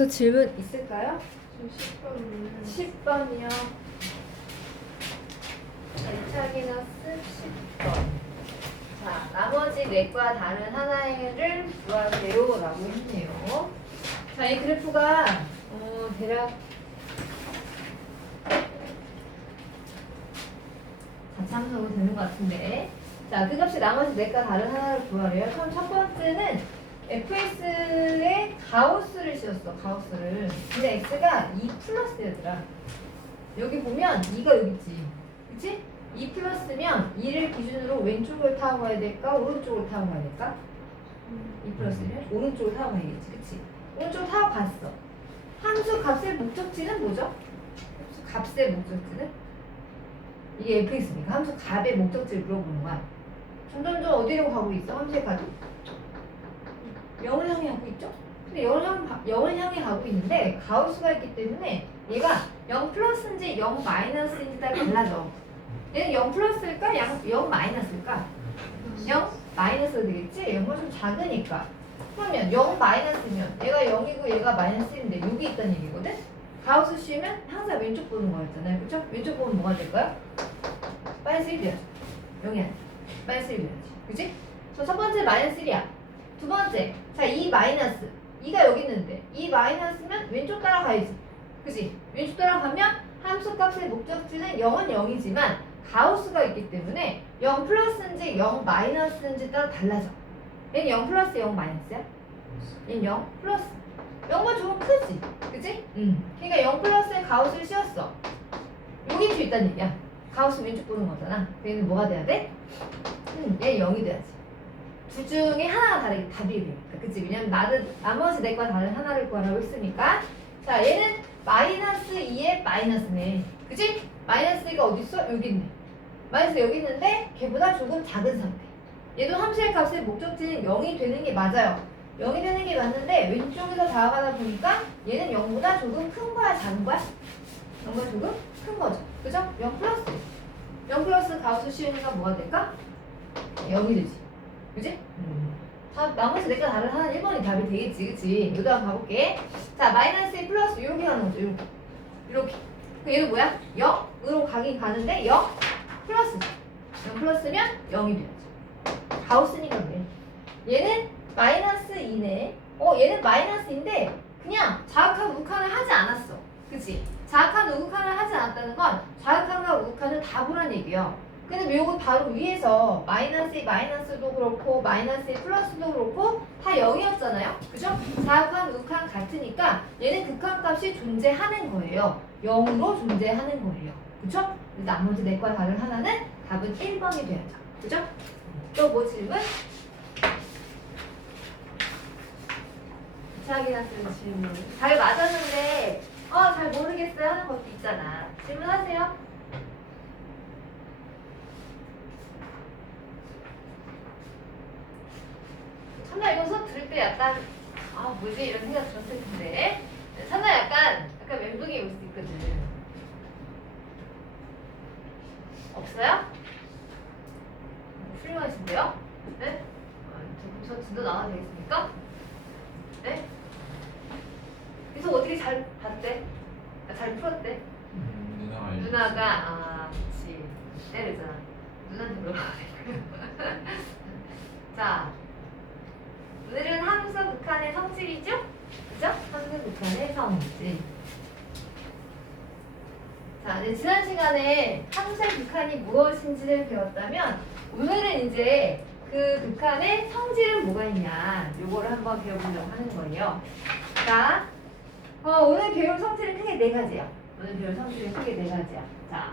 여기서 질문 있을까요? 10번. 10번이요. 2-10번. 자, 나머지 넷과 다른 하나를 구하세요 라고 했네요. 자, 이 그래프가 대략 같이 함수로 되는 것 같은데, 자, 그 값이 나머지 넷과 다른 하나를 구하래요. 그럼 첫 번째는 fx의 가우스를 씌웠어, 가우스를. 근데 x가 2 플러스였더라. 여기 보면 2가 여기 있지, 그치? 2 플러스면 2를 기준으로 왼쪽을 타고 가야 될까? 오른쪽을 타고 가야 될까? 2 플러스면 오른쪽을 타고 가야겠지, 그치? 오른쪽을 타고 갔어. 함수 값의 목적지는 뭐죠? 함수 값의 목적지는? 이게 fx니까 함수 값의 목적지를 물어보는 거야. 점점점 어디로 가고 있어? 함수의 값이? 0을 향해 가고 있죠? 근데 0을 향해 가고 있는데 가우스가 있기 때문에 얘가 0 플러스인지 0 마이너스인지 따라 달라져. 얘는 0 플러스일까? 0 마이너스일까? 0 마이너스가 되겠지? 0은 좀 작으니까. 그러면 0 마이너스면 얘가 0이고 얘가 마이너스인데 여기 있다는 얘기거든? 가우스 씌우면 항상 왼쪽 보는 거였잖아요. 그쵸? 왼쪽 보면 뭐가 될까요? 마이너스 1이야. 0이 아니야. 마이너스 1이야지. 그치? 첫 번째 마이너스 1이야. 두 번째, 자, 2 마이너스. 2가 여기 있는데 2 마이너스면 왼쪽 따라가야지. 그치? 왼쪽 따라가면 함수 값의 목적지는 0은 0이지만 가우스가 있기 때문에 0 플러스인지 0 마이너스인지 따라 달라져. 얘는 0 플러스 0 마이너스야? 얘는 0 플러스. 0만 조금 크지? 그치? 그러니까 0 플러스에 가우스를 씌웠어. 여기 주 있다는 얘기야. 가우스 왼쪽 보는 거잖아. 얘는 뭐가 돼야 돼? 얘는 0이 돼야지. 둘 중에 하나가 다르게 답이 되니까. 그치? 왜냐면 나머지 넷과 다른 하나를 구하라고 했으니까. 자, 얘는 마이너스 2에 마이너스네. 그치? 마이너스 2가 어디 있어? 여기 있네. 마이너스 여기 있는데 걔보다 조금 작은 상태. 얘도 함수의 값의 목적지는 0이 되는 게 맞아요. 0이 되는 게 맞는데 왼쪽에서 다가가다 보니까 얘는 0보다 조금 큰 거야, 작은 거야? 0보다 조금 큰 거죠. 그죠? 0 플러스. 0 플러스 가우스 씌우니까 뭐가 될까? 0이 되지. 그치? 나머지 내가 다른 하나는 1번이 답이 되겠지, 그치? 요도 한번 가볼게. 자, 마이너스 1 플러스 이렇게 가는 거죠, 이렇게. 이렇게. 그럼 얘는 뭐야? 0으로 가긴 가는데 0 플러스. 0 플러스면 0이 돼야지. 가우스니까 그래. 얘는 마이너스 2네. 얘는 마이너스인데 그냥 자극한 우극한을 하지 않았어. 그치? 자극한 우극한을 하지 않았다는 건 자극한과 우극한은 다 보란 얘기예요. 근데 요거 바로 위에서 마이너스 2 마이너스도 그렇고 마이너스 2 플러스도 그렇고 다 0이었잖아요. 그죠? 자극한 우극한 같으니까 얘는 극한값이 존재하는 거예요. 0으로 존재하는 거예요. 그죠? 나머지 넷과 다른 하나는 답은 1번이 돼야죠. 그죠? 또 뭐 질문? 자기나 쓰는 질문. 잘 맞았는데 잘 모르겠어요 하는 것도 있잖아. 질문하세요. 참나 이거 수업 들을 때 약간 뭐지 이런 생각 들었을 텐데 참나 약간 멘붕이 올 수 있거든. 없어요? 훌륭하신데요? 네? 저 진도 나와도 되겠습니까? 네? 그래서 어떻게 잘 봤대? 잘 풀었대? 누나가 그치 때리잖아. 누나한테 물어봐야 돼. 자, 오늘은 함수 극한의 성질이죠? 그죠? 함수 극한의 성질. 자, 이제 지난 시간에 함수의 극한이 무엇인지를 배웠다면 오늘은 이제 그 극한의 성질은 뭐가 있냐 요거를 한번 배워보려고 하는 거예요. 자, 오늘 배울 성질은 크게 네 가지야. 오늘 배울 성질은 크게 네 가지야. 자,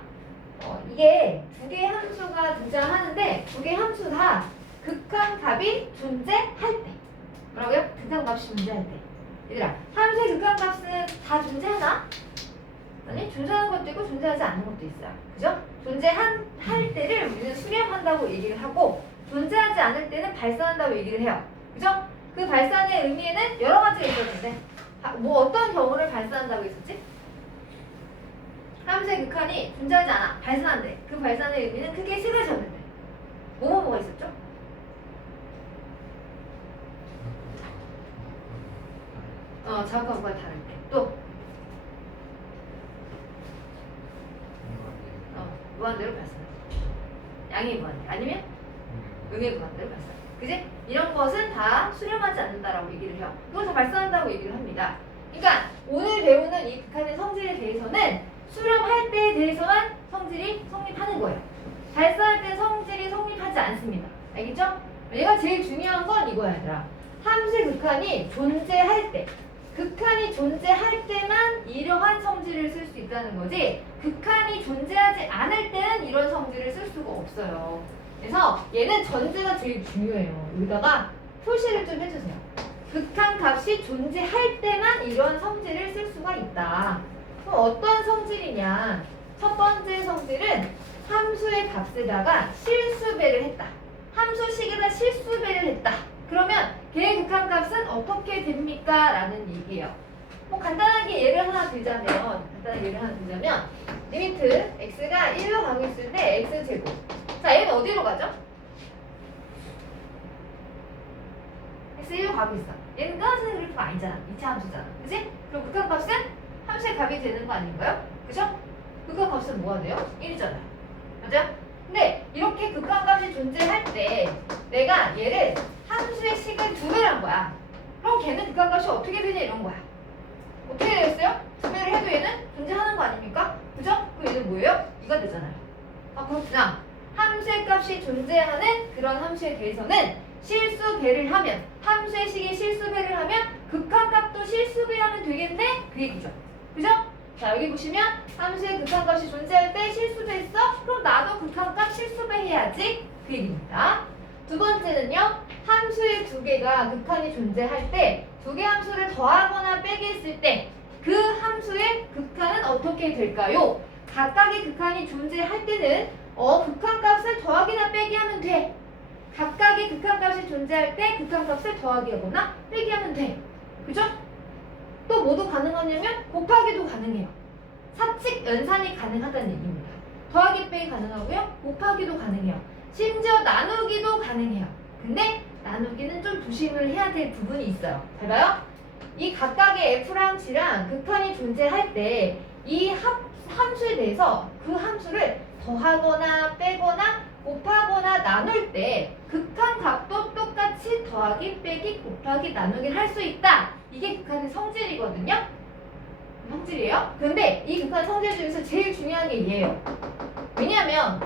이게 두 개의 함수가 등장하는데 두 개의 함수 다 극한값이 존재할 때. 뭐라고요? 극한값이 존재할 때. 얘들아, 함수의 극한값은 다 존재하나? 아니, 존재하는 것도 있고 존재하지 않는 것도 있어요. 그죠? 할 때를 우리는 수렴한다고 얘기를 하고 존재하지 않을 때는 발산한다고 얘기를 해요. 그죠? 그 발산의 의미에는 여러 가지가 있었는데 뭐 어떤 경우를 발산한다고 했었지? 함수의 극한이 존재하지 않아. 발산한대. 그 발산의 의미는 크게 세 가지였는데 뭐가 있었죠? 자극하고가 다를 때. 또 무한대로 발산. 양의 무한대 아니면 응의 무한대로 발산. 그지? 이런 것은 다 수렴하지 않는다라고 얘기를 해요. 그걸 다 발산한다고 얘기를 합니다. 그러니까 오늘 배우는 이 극한의 성질에 대해서는 수렴할 때에 대해서만 성질이 성립하는 거예요. 발산할 때 성질이 성립하지 않습니다. 알겠죠? 얘가 제일 중요한 건 이거야, 얘들아. 함수의 극한이 존재할 때, 극한이 존재할 때만 이러한 성질을 쓸 수 있다는 거지, 극한이 존재하지 않을 때는 이런 성질을 쓸 수가 없어요. 그래서 얘는 전제가 제일 중요해요. 여기다가 표시를 좀 해주세요. 극한 값이 존재할 때만 이런 성질을 쓸 수가 있다. 그럼 어떤 성질이냐? 첫 번째 성질은 함수의 값에다가 실수배를 했다. 함수식에다 실수배를 했다. 그러면 걔의 극한 값은 어떻게 됩니까? 라는 얘기예요. 뭐 간단하게 예를 하나 들자면, 리미트 x가 1로 가고 있을 때 x제곱. 자, 얘는 어디로 가죠? x 1로 가고 있어. 얘는 끊어지는 그래프가 아니잖아. 2차 함수잖아. 그치? 그럼 극한 값은 함수의 값이 되는 거 아닌가요? 그죠? 극한 값은 뭐가 돼요? 1이잖아요. 맞죠? 근데 이렇게 극한 값이 존재할 때 내가 얘를 함수의 식을 2배를 한 거야. 그럼 걔는 극한 값이 어떻게 되냐 이런 거야. 어떻게 되겠어요? 2배를 해도 얘는 존재하는 거 아닙니까? 그죠? 그럼 얘는 뭐예요? 2가 되잖아요. 아, 그렇구나. 함수의 값이 존재하는 그런 함수에 대해서는 실수배를 하면, 함수의 식에 실수배를 하면 극한 값도 실수배하면 되겠네? 그 얘기죠. 그죠? 자, 여기 보시면 함수의 극한 값이 존재할 때 실수배했어? 그럼 나도 극한 값 실수배 해야지? 그 얘기입니다. 두 번째는요, 함수의 두 개가 극한이 존재할 때 두 개 함수를 더하거나 빼기 했을 때 그 함수의 극한은 어떻게 될까요? 각각의 극한이 존재할 때는 극한 값을 더하기나 빼기 하면 돼. 각각의 극한 값이 존재할 때 극한 값을 더하기 하거나 빼기 하면 돼. 그죠? 또 뭐도 가능하냐면 곱하기도 가능해요. 사칙 연산이 가능하다는 얘기입니다. 더하기 빼기 가능하고요. 곱하기도 가능해요. 심지어 나누기도 가능해요. 근데 나누기는 좀 조심을 해야 될 부분이 있어요. 잘 봐요. 이 각각의 f랑 g랑 극한이 존재할 때 이 함수에 대해서 그 함수를 더하거나 빼거나 곱하거나 나눌 때 극한 값도 똑같이 더하기, 빼기, 곱하기, 나누기를 할 수 있다. 이게 극한의 성질이거든요. 성질이에요. 근데 이 극한 성질 중에서 제일 중요한 게 얘예요. 왜냐하면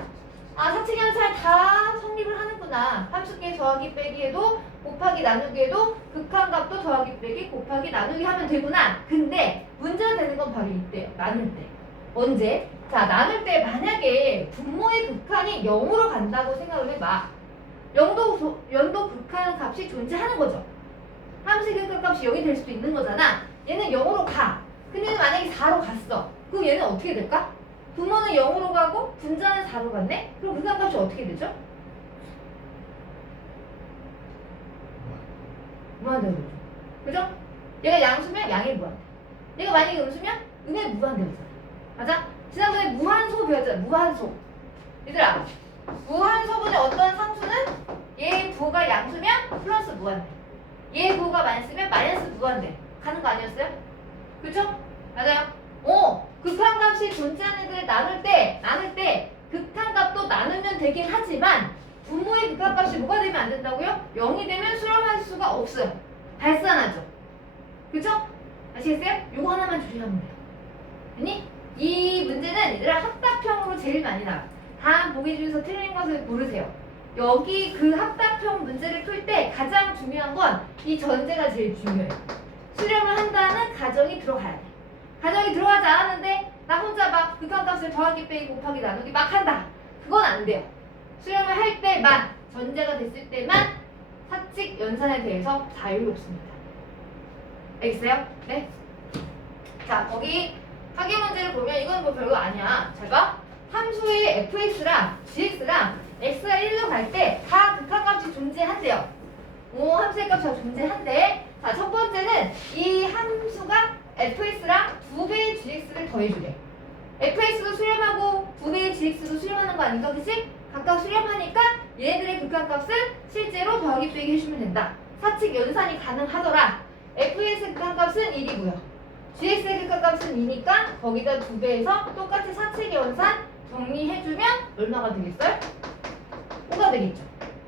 사칙연산 다 성립을 하는구나. 함수끼리 더하기, 빼기 해도 곱하기, 나누기 해도 극한 값도 더하기, 빼기, 곱하기, 나누기 하면 되구나. 근데 문제가 되는 건 바로 이때요. 나눌 때. 언제? 자, 나눌 때 만약에 분모의 극한이 0으로 간다고 생각을 해봐. 연도 극한 값이 존재하는 거죠. 함수의 극한 값이 0이 될 수도 있는 거잖아. 얘는 0으로 가. 근데 만약에 4로 갔어. 그럼 얘는 어떻게 될까? 분모는 0으로 가고 분자는 4로 갔네? 그럼 극한 값이 어떻게 되죠? 무한대로 되죠. 그죠? 얘가 양수면 양의 무한대. 얘가 만약에 음수면 음의 무한대로잖아. 맞아? 지난번에 무한소 배웠잖아. 무한소. 얘들아, 무한소분의 어떤 상수는 얘의 부호가 양수면 플러스 무한대, 얘의 부호가 만수면 마이너스 무한대 가는 거 아니었어요? 그쵸? 맞아요. 극한 값이 존재하는 애들 나눌 때 극한 값도 나누면 되긴 하지만 분모의 극한 값이 뭐가 되면 안 된다고요? 0이 되면 수렴할 수가 없어요. 발산하죠. 그쵸? 아시겠어요? 요거 하나만 조심하면 돼요. 아니? 이 문제는 얘들아 합답형으로 제일 많이 나와. 다음 보기 중에서 틀린 것을 고르세요. 여기 그 합답형 문제를 풀 때 가장 중요한 건 이 전제가 제일 중요해요. 수렴을 한다는 가정이 들어가야 돼. 가정이 들어가지 않았는데 나 혼자 막 극한값을 더하기, 빼기, 곱하기, 나누기 막 한다. 그건 안 돼요. 수렴을 할 때만, 전제가 됐을 때만 사칙 연산에 대해서 자유롭습니다. 알겠어요? 네? 자, 거기 학예 문제를 보면 이건 뭐 별거 아니야. 잘 봐. 함수의 fx랑 gx랑 x가 1로 갈 때 다 극한값이 존재한대요. 함수의 값이 다 존재한대. 자, 첫 번째는 이 함수가 fx랑 2배의 gx를 더해주래. fx도 수렴하고 2배의 gx도 수렴하는 거 아닌가? 그치? 각각 수렴하니까 얘네들의 극한값은 실제로 더하기 빼기 해주면 된다. 사칙 연산이 가능하더라. fx의 극한값은 1이고요. gx의 극한값은 2니까 거기다 2배해서 똑같이 사칙 연산 정리해주면 얼마가 되겠어요? 5가 되겠죠.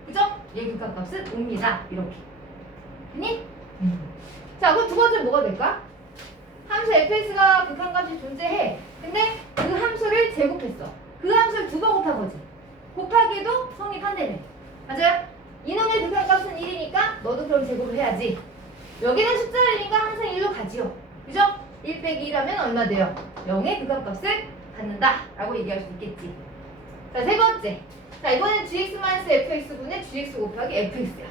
그죠? 얘 극한값은 5입니다. 이렇게. 됐니? 자, 그럼 두 번째 뭐가 될까? 함수 fx가 극한값이 존재해. 근데 그 함수를 제곱했어. 그 함수를 2번 곱한 거지. 곱하기도 성립한다네. 맞아요? 이놈의 극한값은 1이니까 너도 그럼 제곱을 해야지. 여기는 숫자이니까 항상 1로 가지요. 그죠? 1 빼기 1하면 얼마 돼요? 0의 극한값을 갖는다 라고 얘기할 수 있겠지. 자, 세 번째. 자, 이번엔 gx-fx분의 gx 곱하기 fx야.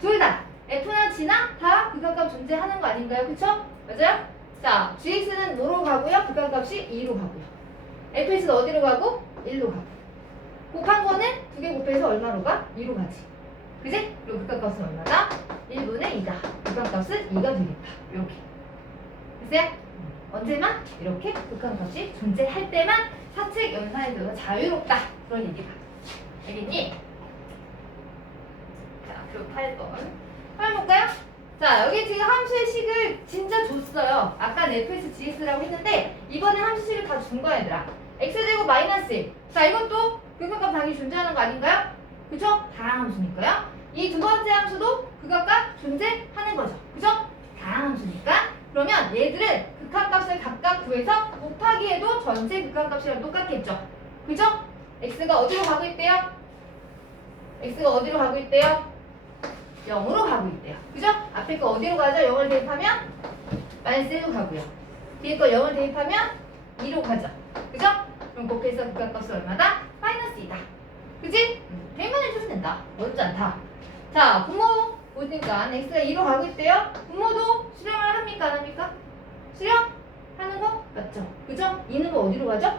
둘 다 f나 g나 다 극한값 존재하는 거 아닌가요? 그쵸? 맞아요? 자, gx는 뭐로 가고요? 극한값이 2로 가고요. fx는 어디로 가고? 1로 가고. 곱한 거는 두 개 곱해서 얼마로 가? 2로 가지. 그지? 그리고 극한값은 얼마다? 1분의 2다. 극한값은 2가 되겠다. 이렇게. 됐어요? 언제만? 이렇게 극한값이 존재할 때만 사칙 연산에 들어서 자유롭다. 그런 얘기다. 알겠니? 자, 그럼 8번 볼까요? 자, 여기 지금 함수의 식을 진짜 줬어요. 아까 fx, gx라고 했는데 이번에 함수식을 다 준 거야, 얘들아. x제곱 마이너스 1. 자, 이것도 극한값 당연히 존재하는 거 아닌가요? 그쵸? 다항함수니까요. 이 두 번째 함수도 극한값 존재하는 거죠. 그죠? 다항함수니까. 그러면 얘들은 극한값을 각각 구해서 곱하기에도 전체 극한값이랑 똑같겠죠. 그죠? x가 어디로 가고 있대요? x가 어디로 가고 있대요? 0으로 가고 있대요. 그죠? 앞에 거 어디로 가죠? 0을 대입하면 마이너스 1로 가고요. 뒤에 거 0을 대입하면 2로 가죠. 그죠? 그럼 곱해서 극한값은 얼마다? 마이너스 2다. 그치? 대입만 해주면 된다. 어렵지 않다. 자, 분모 보니까 x가 2로 가고 있대요. 분모도 수령을 합니까? 안 합니까? 수령하는 거 맞죠? 그죠? 2는 거 어디로 가죠?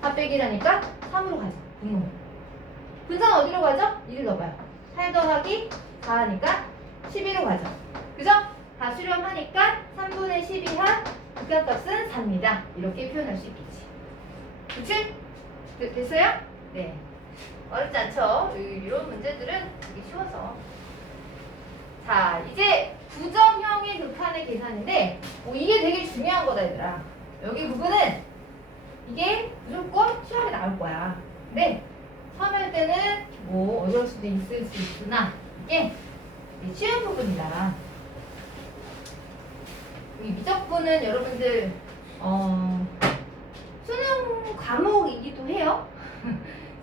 4 빼기라니까 3으로 가죠. 분모. 분산 어디로 가죠? 2를 넣어봐요. 8 더하기 4하니까 12로 가죠. 그죠? 다 수렴하니까 3분의 12하 극한값은 4입니다. 이렇게 표현할 수 있겠지. 그치? 됐어요? 네. 어렵지 않죠? 이런 문제들은 되게 쉬워서. 자, 이제 부정형의 극한의 계산인데 이게 되게 중요한 거다, 얘들아. 여기 부분은 이게 무조건 시험에 나올 거야. 근데 처음에 할 때는 뭐 어려울 수도 있을 수 있으나 이게 쉬운 부분이다. 이 미적분은 여러분들 수능 과목이기도 해요.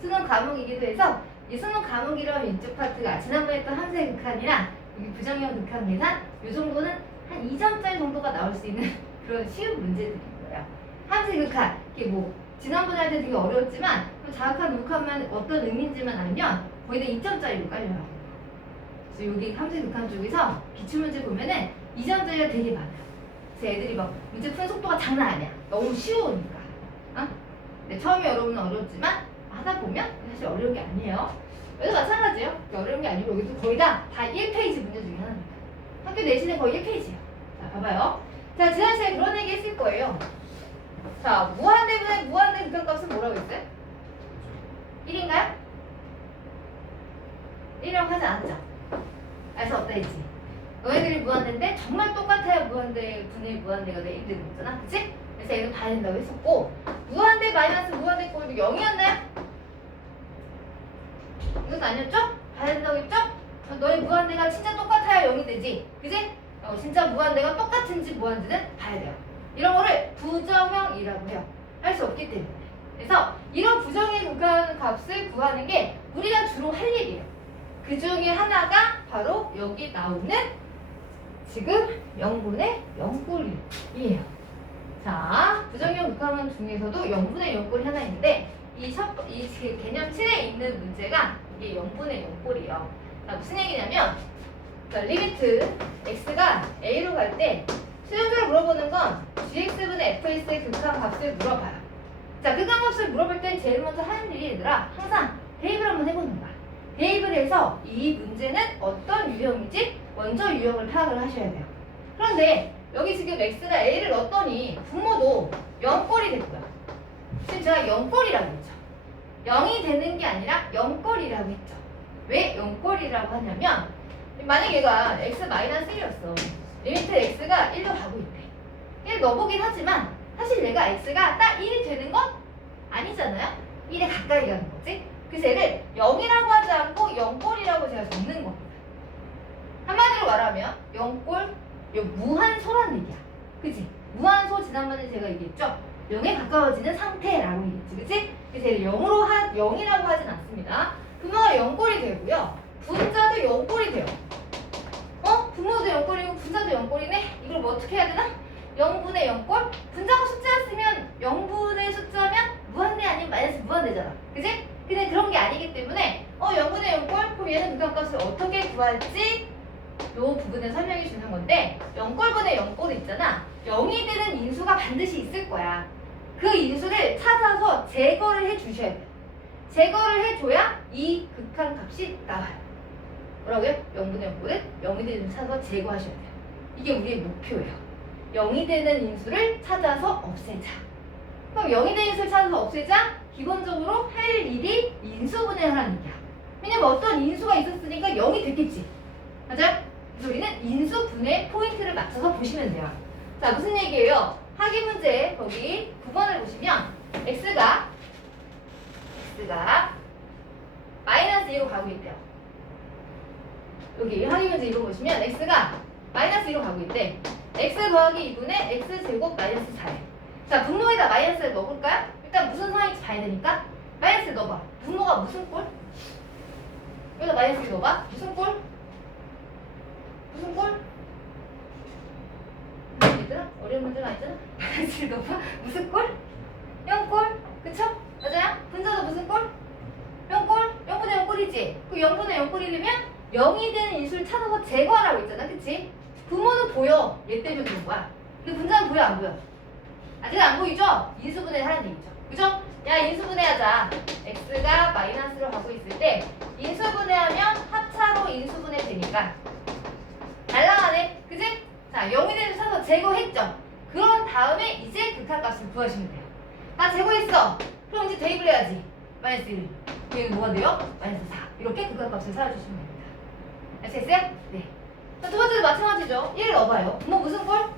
수능 과목이기도 해서 이 수능 과목이라면 이쪽 파트가 지난번에 했던 함수의 극한이랑 여기 부정형 극한 계산 이 정도는 한 2점짜리 정도가 나올 수 있는 그런 쉬운 문제들인 거예요. 함수의 극한 이게 뭐 지난번에 할 때 되게 어려웠지만 자극한 우극한만 어떤 의미인지만 알면 거의 다 2점짜리로 깔려요. 그래서 여기 함수의 극한 쪽에서 기출문제 보면은 2점짜리가 되게 많아요. 그래서 애들이 막 문제 푸는 속도가 장난 아니야. 너무 쉬우니까. 근데 처음에 여러분은 어려웠지만 하다 보면 사실 어려운 게 아니에요. 여기도 마찬가지예요. 어려운 게 아니고 여기도 거의 다 1페이지 문제 중에 하나입니다. 학교 내신은 거의 1페이지예요. 자, 봐봐요. 자, 지난 시간에 그런 얘기 했을 거예요. 자, 무한대분의 무한대 극한값은 뭐라고 했어요? 1인가요? 1이라고 하지 않았죠? 그래서 어떠 했지? 너희들이 무한대인데 정말 똑같아야 무한대 분의 무한대가 돼 1 되는 거잖아. 그치? 그래서 얘는 봐야 된다고 했었고 무한대 마이너스 무한대 꼴도 0이었나요? 이건 아니었죠? 봐야 된다고 했죠? 너희 무한대가 진짜 똑같아야 0이 되지. 그치? 진짜 무한대가 똑같은지 무한대는 봐야 돼요. 이런 거를 부정형이라고 해요. 할 수 없기 때문에. 그래서 이런 부정의 극한 값을 구하는 게 우리가 주로 할 일이에요. 그 중에 하나가 바로 여기 나오는 지금 0분의 0꼴이에요. 자, 부정형 극한 중에서도 0분의 0꼴이 하나 있는데 이 개념 7에 있는 문제가 이게 0분의 0꼴이에요. 자, 무슨 얘기냐면 자, 리미트 x가 a로 갈 때 수능적으로 물어보는 건 gx분의 fx의 극한 값을 물어봐요. 자, 극한 값을 물어볼 땐 제일 먼저 하는 일이 얘들아 항상 대입을 한번 해보는 거야. 대입을 해서 이 문제는 어떤 유형인지 먼저 유형을 파악을 하셔야 돼요. 그런데 여기 지금 x가 a를 넣었더니 분모도 0꼴이 됐고요. 지금 제가 0꼴이라고 했죠. 0이 되는 게 아니라 0꼴이라고 했죠. 왜 0꼴이라고 하냐면 만약 얘가 x-1이었어. 리미트 x가 1로 가고 있대. 1 넣어보긴 하지만 사실 얘가 x가 딱 1이 되는 건 아니잖아요. 1에 가까이 가는 거지. 그래서 얘를 0이라고 하지 않고 0꼴이라고 제가 적는 겁니다. 한마디로 말하면 0꼴, 이 무한소란 얘기야. 그치? 무한소 지난번에 제가 얘기했죠? 0에 가까워지는 상태라고 얘기했지. 그치? 그래서 얘를 0이라고 하진 않습니다. 분모가 0꼴이 되고요. 분자도 0꼴이 돼요. 분모도 0꼴이고 분자도 0꼴이네? 이걸 뭐 어떻게 해야 되나? 0분의 0꼴? 분자가 숫자였으면 0분의 숫자면 무한대 아니면 마이너스 무한대잖아. 그치? 근데 그런 게 아니기 때문에 0분의 0꼴? 그럼 얘는 극한값을 어떻게 구할지 이 부분을 설명해 주는 건데 0꼴분의 0꼴 있잖아. 0이 되는 인수가 반드시 있을 거야. 그 인수를 찾아서 제거를 해 주셔야 돼요. 제거를 해줘야 이 극한값이 나와요. 뭐라고요? 0분의 0꼴은 0이 되는 인수 찾아서 제거하셔야 돼요. 이게 우리의 목표예요. 0이 되는 인수를 찾아서 없애자. 그럼 0이 되는 인수를 찾아서 없애자? 기본적으로 할 일이 인수분해하라는 얘기야. 왜냐면 어떤 인수가 있었으니까 0이 됐겠지. 맞아요? 그래서 우리는 인수분해 포인트를 맞춰서 보시면 돼요. 자, 무슨 얘기예요? 하기 문제 거기 9번을 보시면 x가 마이너스 2로 가고 있대요. 여기 하기 문제 2번 보시면 x가 마이너스 2로 가고 있대. x 더하기 2분의 x제곱 마이너스 4에. 자, 분모에다 마이너스를 넣어볼까요? 일단 무슨 상황인지 봐야 되니까 마이너스 넣어봐. 분모가 무슨 꼴? 여기다 마이너스 넣어봐. 무슨 꼴? 무슨 꼴? 얘들아? 어려운 문제가 아니잖아? 마이너스 넣어봐. 무슨 꼴? 0꼴? 그쵸? 맞아요? 분자도 무슨 꼴? 0꼴? 0분의 0꼴이지? 그 0분의 0꼴이려면 0이 되는 인수를 찾아서 제거하라고 했잖아. 그치? 분모는 보여. 얘 때문에 그런 거야. 근데 분자는 보여 안 보여? 아직 안 보이죠? 인수분해 하는 얘기죠. 그죠? 야, 인수분해하자. x가 마이너스로 가고 있을 때 인수분해하면 합차로 인수분해 되니까 날라가네. 그지? 자, 0이 되는 찾아서 제거했죠. 그런 다음에 이제 극한값을 구하시면 돼요. 나 제거했어. 그럼 이제 대입을 해야지. 마이너스 1. 얘는 뭐가 돼요? 마이너스 4. 이렇게 극한값을 찾아주시면 됩니다. 아시겠어요? 네. 자, 두 번째도 마찬가지죠. 1 넣어봐요. 뭐 무슨 꼴?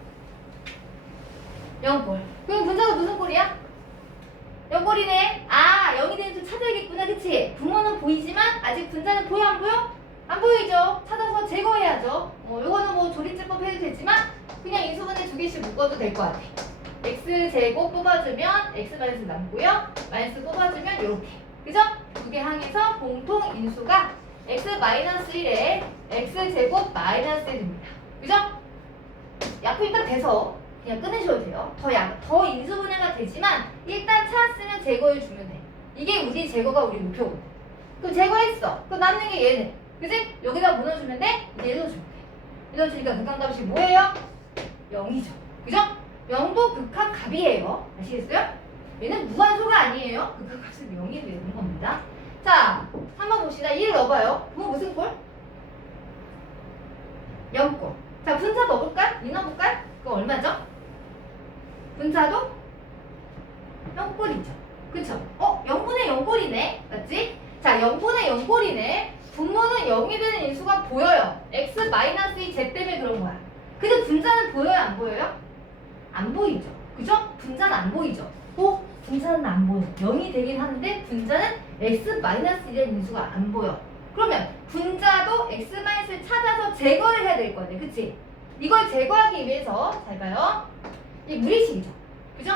0꼴. 그럼 분자가 무슨 꼴이야? 0꼴이네. 아, 0이 되는 줄 찾아야겠구나. 그치? 분모는 보이지만 아직 분자는 보여 안 보여? 안 보이죠? 찾아서 제거해야죠. 요거는 뭐 조리제법 해도 되지만 그냥 인수분해 두 개씩 묶어도 될 것 같아. x제곱 뽑아주면 x 마이너스 남고요. 마이너스 뽑아주면 이렇게. 그죠? 두 개 항에서 공통 인수가 x 마이너스 1에 x제곱 마이너스 1입니다. 그죠? 약분 일단 돼서 그냥 끊으셔도 돼요. 더 인수분해가 되지만 일단 찾았으면 제거해주면 돼. 이게 우리 제거가 우리 목표거든. 그럼 제거했어. 그럼 남는 게 얘는. 그지? 여기다 문어주면 돼? 이제 읽어주면 돼. 읽어주니까 극한값이 뭐예요? 0이죠. 그죠? 0도 극한값이에요. 아시겠어요? 얘는 무한소가 아니에요. 극한값은 0이 되는 겁니다. 자, 한번 봅시다. 1 넣어봐요. 그거 무슨 꼴? 0꼴. 자, 분자 넣어볼까요? 2 넣어볼까요? 그거 얼마죠? 분자도 0꼴이죠. 그쵸? 0분의 0꼴이네. 맞지? 자, 0분의 0꼴이네. 분모는 0이 되는 인수가 보여요. x-2 z 때문에 그런 거야. 근데 분자는 보여요? 안 보여요? 안 보이죠. 그죠? 분자는 안 보이죠. 분자는 안 보여. 0이 되긴 하는데 분자는 x-1이라는 인수가 안 보여. 그러면 분자도 x-를 찾아서 제거를 해야 될 거 아니에요. 그치? 이걸 제거하기 위해서 잘 봐요. 이 무리식이죠. 그죠?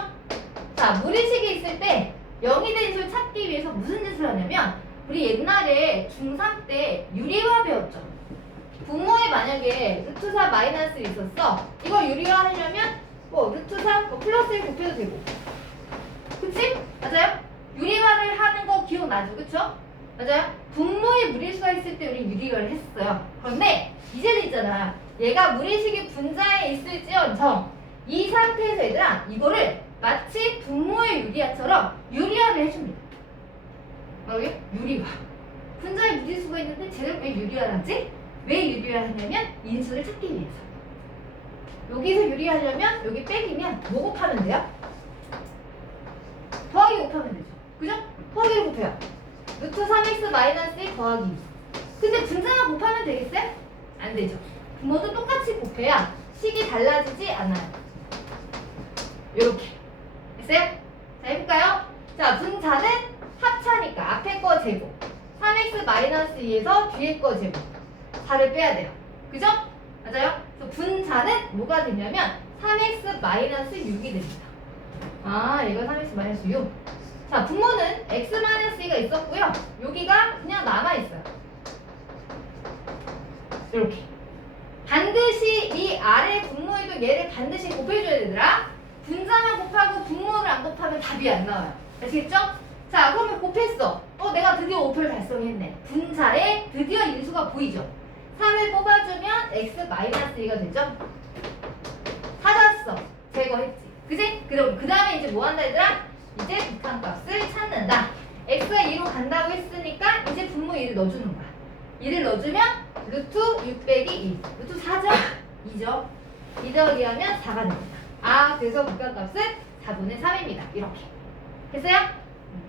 자, 무리식이 있을 때 0이 된 인수를 찾기 위해서 무슨 짓을 하냐면 우리 옛날에 중3 때 유리화 배웠죠. 분모에 만약에 루트 4 마이너스 있었어. 이걸 유리화 하려면 루트 4 플러스 1 곱해도 되고. 그치? 맞아요? 유리화를 하는 거 기억나죠? 그쵸? 맞아요? 분모에 무리수가 있을 때 우리 유리화를 했어요. 그런데 이제는 있잖아. 얘가 무리식이 분자에 있을지언정 이 상태에서 얘들아 이거를 마치 분모의 유리화처럼 유리화를 해줍니다. 뭐라고요? 유리화. 분자에 무리수가 있는데 쟤를 왜 유리화를 하지? 왜 유리화를 하냐면 인수를 찾기 위해서. 여기서 유리하려면 여기 빼기면 뭐 곱하면 돼요? 더하기 곱하면 되죠. 그죠? 더하기를 곱해요. 루트 3x 마이너스 1 더하기 2. 근데 분자만 곱하면 되겠어요? 안 되죠. 분모도 똑같이 곱해야 식이 달라지지 않아요. 요렇게. 됐어요? 자, 해볼까요? 자, 분자는 합차니까 앞에 거 제곱 3x-2에서 뒤에 거 제곱 4를 빼야 돼요. 그죠? 맞아요? 그래서 분자는 뭐가 되냐면 3x-6이 됩니다. 아, 이거 3x-6. 자, 분모는 x-2가 있었고요. 여기가 그냥 남아있어요. 이렇게. 반드시 이 아래 분모에도 얘를 반드시 곱해줘야 되더라. 분자만 곱하고 분모를 안 곱하면 답이 안 나와요. 아시겠죠? 자, 그러면 곱했어. 내가 드디어 5표를 달성했네. 분자에 드디어 인수가 보이죠? 3을 뽑아주면 x-2가 되죠? 찾았어. 제거했지. 그지? 그럼 그 다음에 이제 뭐 한다 얘들아? 이제 극한값을 찾는다. x가 2로 간다고 했으니까 이제 분모 2를 넣어주는 거야. 2를 넣어주면 루트 6 빼기 2. 루트 4죠? 2죠? 2 더하기 하면 4가 됩니다. 아, 그래서 극한값은 4분의 3입니다. 이렇게. 됐어요?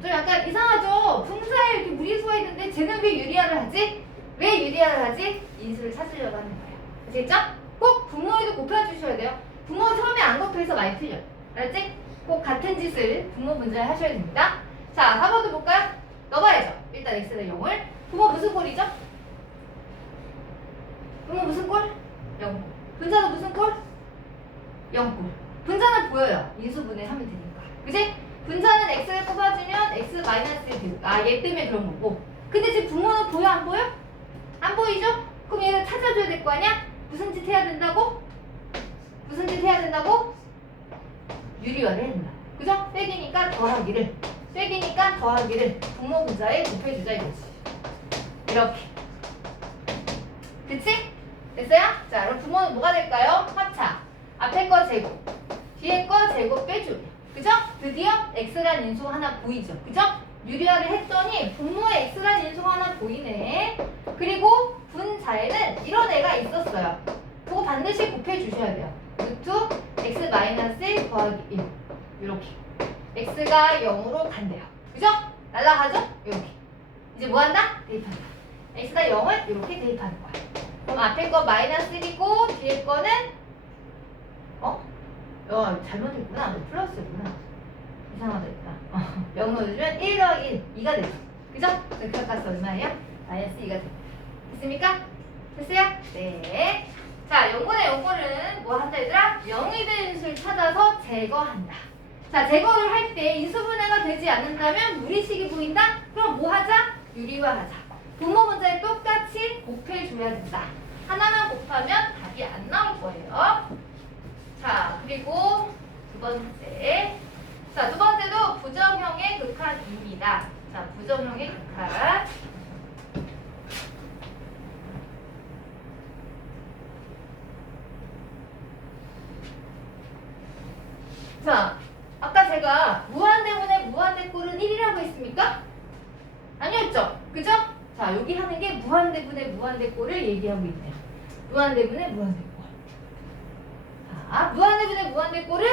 좀 약간 이상하죠? 분자에 이렇게 무리수가 있는데 쟤는 왜 유리화를 하지? 왜 유리화를 하지? 인수를 찾으려고 하는 거예요. 아시겠죠? 꼭 분모에도 곱해주셔야 돼요. 분모 처음에 안 곱해서 많이 틀려요. 알았지? 꼭 같은 짓을 분모 분자에 하셔야 됩니다. 자, 4번도 볼까요? 넣어봐야죠. 일단 x는 0을. 분모 무슨 꼴이죠? 분모 무슨 꼴? 0. 분자는 무슨 꼴? 0꼴. 분자는 보여요. 인수분해 하면 되니까. 그지? 분자는 x를 뽑아주면 x-1 되고. 아, 얘 때문에 그런 거고. 근데 지금 분모는 보여 안 보여? 안 보이죠? 그럼 얘를 찾아줘야 될 거 아니야? 무슨 짓 해야 된다고? 무슨 짓 해야 된다고? 유리화를 해야 된다. 그죠? 빼기니까 더하기를. 빼기니까 더하기를 분모 분자에 곱해주자 이거지. 이렇게. 그치? 됐어요? 자, 그럼 분모는 뭐가 될까요? 합차. 앞에 거 제곱, 뒤에 거 제곱 빼주기. 그죠? 드디어 x란 인수 하나 보이죠? 그죠? 유리화를 했더니 분모에 x란 인수 하나 보이네. 그리고 분자에는 이런 애가 있었어요. 그거 반드시 곱해주셔야 돼요. 루트 x 마이너스 더하기 1. 이렇게. x가 0으로 간대요. 그죠? 날라가죠? 이렇게. 이제 뭐 한다? 대입한다. x가 0을 이렇게 대입하는 거야. 그럼 앞에 거 마이너스 1이고 뒤에 거는 잘못했구나. 플러스구나. 이상하다 했다. 0 넣어주면 1 더하기 1, 2가 되죠. 그죠? 극한값 얼마예요? 마이너스 2가 됩니다. 됐습니까? 됐어요? 네. 자, 요번에 요거는 뭐 한다 얘들아? 0이 된 인수를 찾아서 제거한다. 자, 제거를 할 때 인수분해가 되지 않는다면 무리식이 보인다? 그럼 뭐 하자? 유리화하자. 분모 문자에 똑같이 곱해줘야 된다. 하나만 곱하면 답이 안 나올 거예요. 자, 그리고 두 번째. 자, 두 번째도 부정형의 극한입니다. 자, 부정형의 극한. 자, 아까 제가 무한대분의 무한대꼴은 1이라고 했습니까? 아니었죠? 그죠? 자, 여기 하는 게 무한대분의 무한대꼴을 얘기하고 있네요. 무한대분의 무한대꼴. 자, 무한대분의 무한대꼴은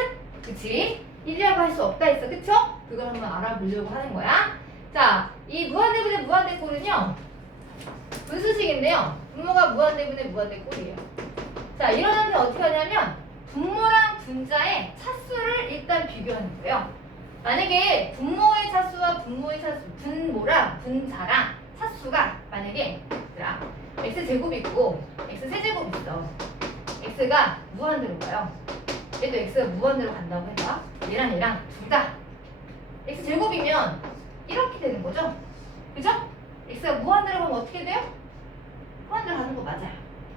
그치? 1이라고 할 수 없다 했어. 그쵸? 그걸 한번 알아보려고 하는 거야. 자, 이 무한대분의 무한대꼴은요. 분수식인데요. 분모가 무한대분의 무한대꼴이에요. 자, 이러는데 어떻게 하냐면 분모랑 분자의 차수를 일단 비교하는 거예요. 만약에 분모의 차수와 분모의 차수, 분모랑 분자랑 차수가 만약에 x제곱 있고 x세제곱 있어. x가 무한대로 가요. 얘도 x가 무한대로 간다고 해봐. 얘랑 얘랑 둘 다 x제곱이면 이렇게 되는 거죠. 그죠? x가 무한대로 가면 어떻게 돼요? 무한대로 가는 거 맞아요.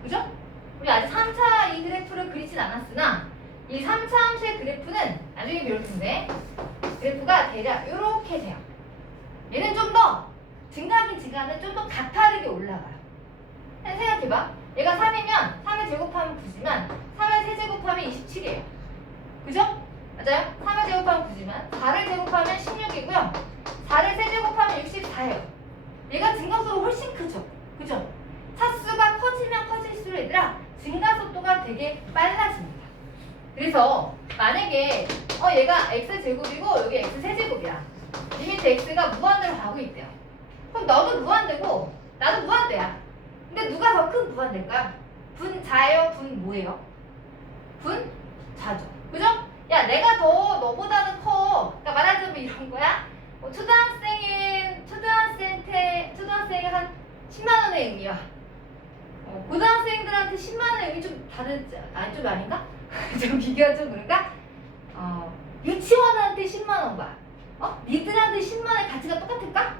그죠? 우리 아직 3차 이 그래프를 그리진 않았으나 이 3차 함수의 그래프는 나중에 배울 텐데 그래프가 대략 이렇게 돼요. 얘는 좀 더 증가하긴 증가하는데 좀 더 가파르게 올라가요. 생각해봐. 얘가 3이면 3을 제곱하면 9지만 3을 세제곱하면 27이에요. 그죠? 맞아요? 3을 제곱하면 9지만 4를 제곱하면 16이고요. 4를 세제곱하면 64예요. 얘가 증가속도가 훨씬 크죠? 그죠? 차수가 커지면 커질수록 얘들아 증가 속도가 되게 빨라집니다. 그래서 만약에 얘가 x제곱이고 여기 x세제곱이야. 리미트 x가 무한대로 가고 있대요. 그럼 너도 무한대고 나도 무한대야. 근데 누가 더 큰 무한대일까요? 분자예요? 분모예요? 분자죠. 그죠? 야, 내가 더 너보다는 커. 그러니까 말하자면 이런 거야. 초등학생이 한 10만 원의 의미야. 고등학생들한테 10만 원의 의미 좀 다르지, 아니 좀 아닌가? 좀 비교가 좀 그런가? 유치원한테 10만 원과 니들한테 10만 원의 가치가 똑같을까?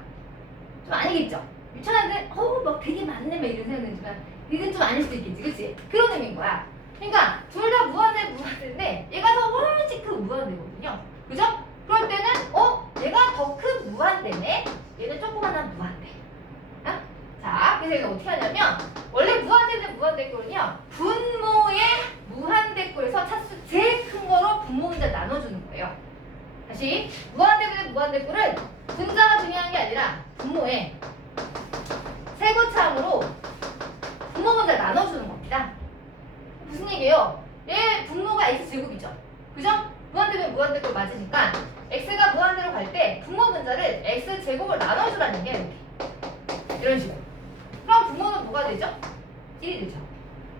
좀 아니겠죠? 유치원한테 막 되게 많네 막 이런 생각이 들지만 이건 좀 아닐 수도 있겠지, 그치? 그런 의미인 거야. 그러니까 둘 다 무한대인데 얘가 더 훨씬 큰 무한대거든요. 그죠? 그럴 때는 얘가 더 큰 무한대네. 얘는 조그만한 무한대. 자, 그래서 이거 어떻게 하냐면 원래 무한대는 무한대꼴은요 분모의 무한대꼴에서 차수 제일 큰 거로 분모 분자 나눠주는 거예요. 다시 무한대분의 무한대꼴은 분자가 중요한 게 아니라 분모의 세고차항으로 분모 분자 나눠주는 겁니다. 무슨 얘기예요? 얘 분모가 x제곱이죠. 그죠? 무한대면 무한대꼴 맞으니까 x가 무한대로 갈 때 분모 분자를 x제곱을 나눠주라는 게 이렇게 이런 식으로. 그럼 분모는 뭐가 되죠? 1이 되죠.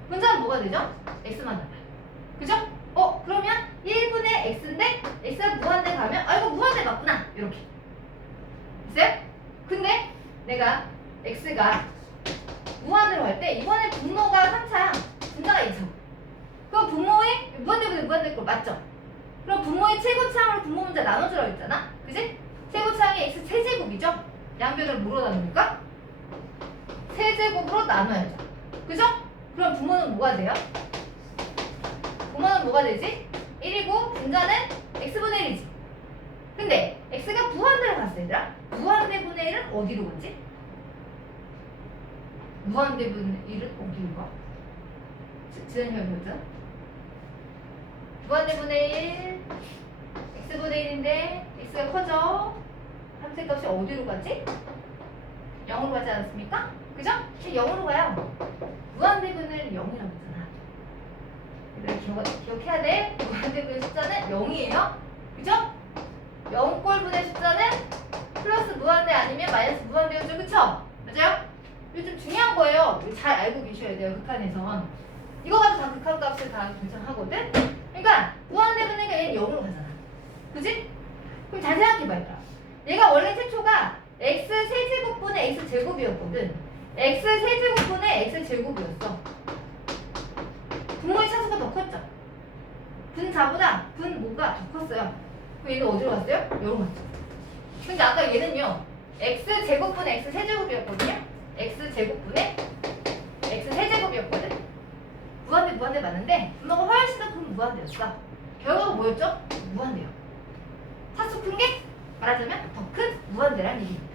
분자는 뭐가 되죠? x만 남아요. 그죠? 그러면 1분의 x인데 x가 무한대 가면 이거 무한대 맞구나 이렇게 됐어요? 근데 내가 x가 무한대로 갈 때 이번에 분모가 3차야. 분자가 2차. 그럼 분모의 무한대분의 무한대꼴 맞죠? 그럼 분모의 최고차항으로 분모 분자 나눠주라고 했잖아. 그지? 최고차항이 x 세제곱이죠? 양변을 뭐로 나눕니까? 세제곱으로 나눠야죠. 그죠? 그럼 분모는 뭐가 돼요? 분모는 뭐가 되지? 1이고 분자는 x분의 1이지. 근데 x가 무한대로 갔어 얘들아. 무한대분의 1은 어디로 가지? 무한대분의 1은 어디로 가? 지난시간에 배웠잖아. 무한대분의 1 x분의 1인데 x가 커져. 함수값이 어디로 가지? 0으로 가지 않습니까? 그죠? 0으로 가요. 무한대분을 0이라고 했잖아. 얘들아 기억해야 돼. 무한대분의 숫자는 0이에요. 그죠? 0꼴분의 숫자는 플러스 무한대 아니면 마이너스 무한대였죠. 그쵸? 맞아요? 이거 좀 중요한 거예요. 이거 잘 알고 계셔야 돼요. 극한에선. 이거 가지고 다 극한값을 다 결정하거든? 그러니까 무한대분의 얘는 0으로 가잖아. 그지? 그럼 잘 생각해봐 얘들아. 얘가 원래 최초가 x 세제곱분의 x 제곱이었거든. x 세제곱분의 x 제곱이었어. 분모의 차수가 더 컸죠. 분자보다 분모가 더 컸어요. 그럼 얘는 어디로 갔어요? 여기로 갔죠. 근데 아까 얘는요 x 제곱분의 x 세제곱이었거든요. x 제곱분의 x 세제곱이었거든. 무한대 맞는데 분모가 훨씬 더 큰 무한대였어. 결과가 뭐였죠? 무한대요. 차수 큰 게 말하자면 더 큰 무한대란 얘기입니다.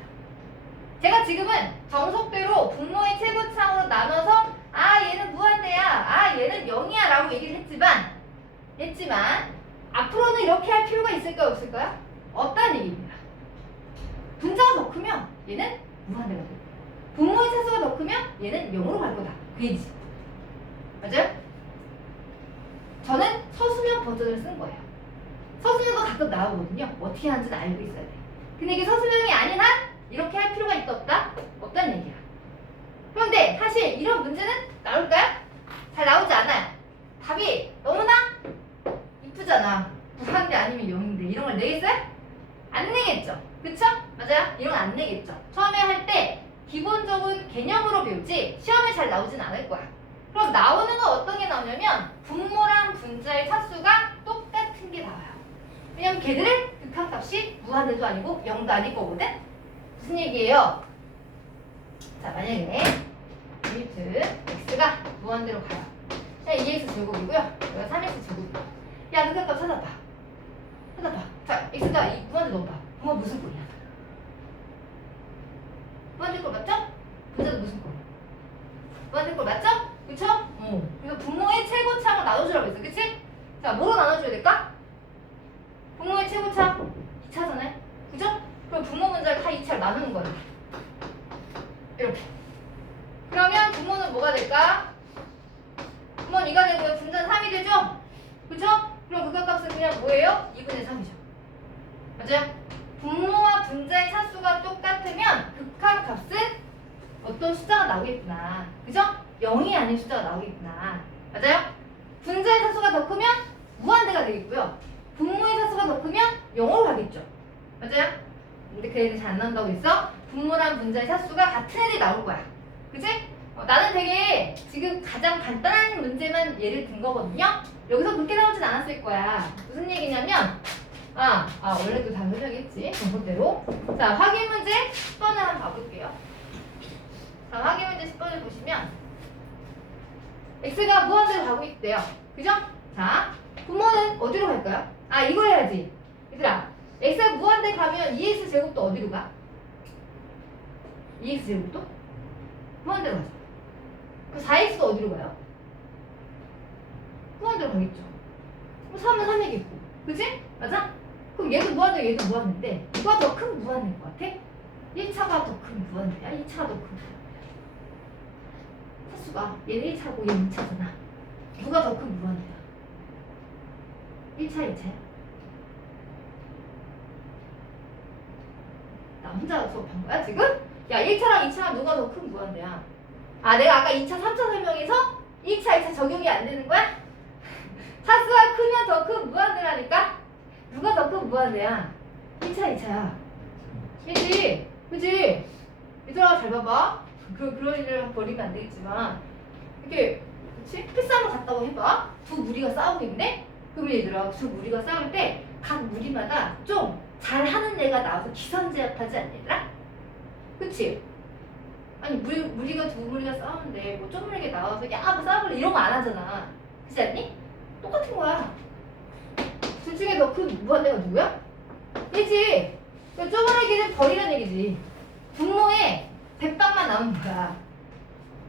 제가 지금은 정석대로 분모의 최고차항으로 나눠서 얘는 무한대야, 얘는 0이야 라고 얘기를 했지만 앞으로는 이렇게 할 필요가 있을까요 없을까요? 없다는 얘기입니다. 분자가 더 크면 얘는 무한대가 되고 분모의 차수가 더 크면 얘는 0으로 갈 거다 그 얘기지. 맞아요? 저는 서술형 버전을 쓴 거예요. 서술형도 가끔 나오거든요. 어떻게 하는지는 알고 있어야 돼. 근데 이게 서술형이 아닌 한 이렇게 할 필요가 있다 없다? 없다는 얘기야. 그런데 사실 이런 문제는 나올까요? 잘 나오지 않아요. 답이 너무나 이쁘잖아. 무한대 아니면 0인데 이런 걸 내겠어요? 안 내겠죠. 그쵸? 맞아요? 이런 거 안 내겠죠. 처음에 할 때 기본적인 개념으로 배우지 시험에 잘 나오진 않을 거야. 그럼 나오는 건 어떤 게 나오냐면 분모랑 분자의 차수가 똑같은 게 나와요. 왜냐면 걔들의 극한값이 무한대도 아니고 0도 아닐 거거든? 무슨 얘기예요? 자, 만약에 리미트 x가 무한대로 가요. 자, 2x 제곱이고요. 여기가 3x 제곱이고. 야, 극한값 찾아봐. 자, x가 이 무한대 넣어봐. 분모 무슨 꼴이야? 무한대 꼴 맞죠? 분자도 무슨 꼴? 무한대 꼴 맞죠? 그쵸? 그래서 분모의 최고차항을 나눠주라고 했어. 그치? 자, 뭐로 나눠줘야 될까? 분모의 최고차항 2차잖아요. 그죠? 그럼 분모 분자를 다 2차로 나누는 거예요. 이렇게. 그러면 분모는 뭐가 될까? 분모는 2가 되고요. 분자는 3이 되죠? 그죠? 그럼 극한값은 그냥 뭐예요? 2분의 3이죠. 맞아요? 분모와 분자의 차수가 똑같으면 극한값은 어떤 숫자가 나오겠구나. 그죠? 0이 아닌 숫자가 나오겠구나. 맞아요? 분자의 차수가 더 크면 무한대가 되겠고요. 분모의 차수가 더 크면 0으로 가겠죠. 맞아요? 근데 그 애들이 잘 안 나온다고 했어? 분모랑 분자의 차수가 같은 애들이 나올 거야. 그치? 나는 되게 지금 가장 간단한 문제만 예를 든 거거든요. 여기서 그렇게 나오진 않았을 거야. 무슨 얘기냐면 원래도 다 설명했지. 정석대로. 자, 확인 문제 10번을 한번 봐볼게요. 자, 확인 문제 10번을 보시면 x가 무한대로 가고 있대요. 그죠? 자, 분모는 어디로 갈까요? 이거 해야지. 얘들아, x가 무한대 가면 2x 제곱도 어디로 가? 2x 제곱도? 무한대로 가죠. 그 4x도 어디로 가요? 무한대로 가겠죠. 3은 3이겠고. 그치? 맞아? 그럼 얘도 무한대, 얘도 무한대인데 누가 더 큰 무한대일 것 같아? 1차가 더 큰 무한대야? 2차가 더 큰 무한대야? 차수가 얘는 1차고 얘는 2차잖아. 누가 더 큰 무한대야? 1차, 2차야? 나 혼자 수업한 거야 지금? 야, 1차랑 2차랑 누가 더 큰 무한대야? 내가 아까 2차, 3차 설명해서 1차, 2차 적용이 안 되는 거야? 차수가 크면 더 큰 무한대라니까? 누가 더 큰 무한대야? 1차, 2차야. 그지? 그지? 얘들아, 잘 봐봐. 그런 일을 벌이면 안 되겠지만, 이렇게, 그치? 패싸움을 갔다고 해봐. 두 무리가 싸우고 있네? 그러면 얘들아, 두 무리가 싸울 때, 각 무리마다 좀 잘하는 애가 나와서 기선제압하지 않냐, 얘들아? 그치? 아니, 무리가 두 무리가 싸우는데, 뭐, 쪼무리게 나와서, 야, 뭐 싸워볼래? 이런 거 안 하잖아. 그렇지 않니? 똑같은 거야. 둘 중에 더 큰 무한대가 누구야? 얘지. 쪼무리기는 버리란 얘기지. 분모에 대빵만 나오는 거야.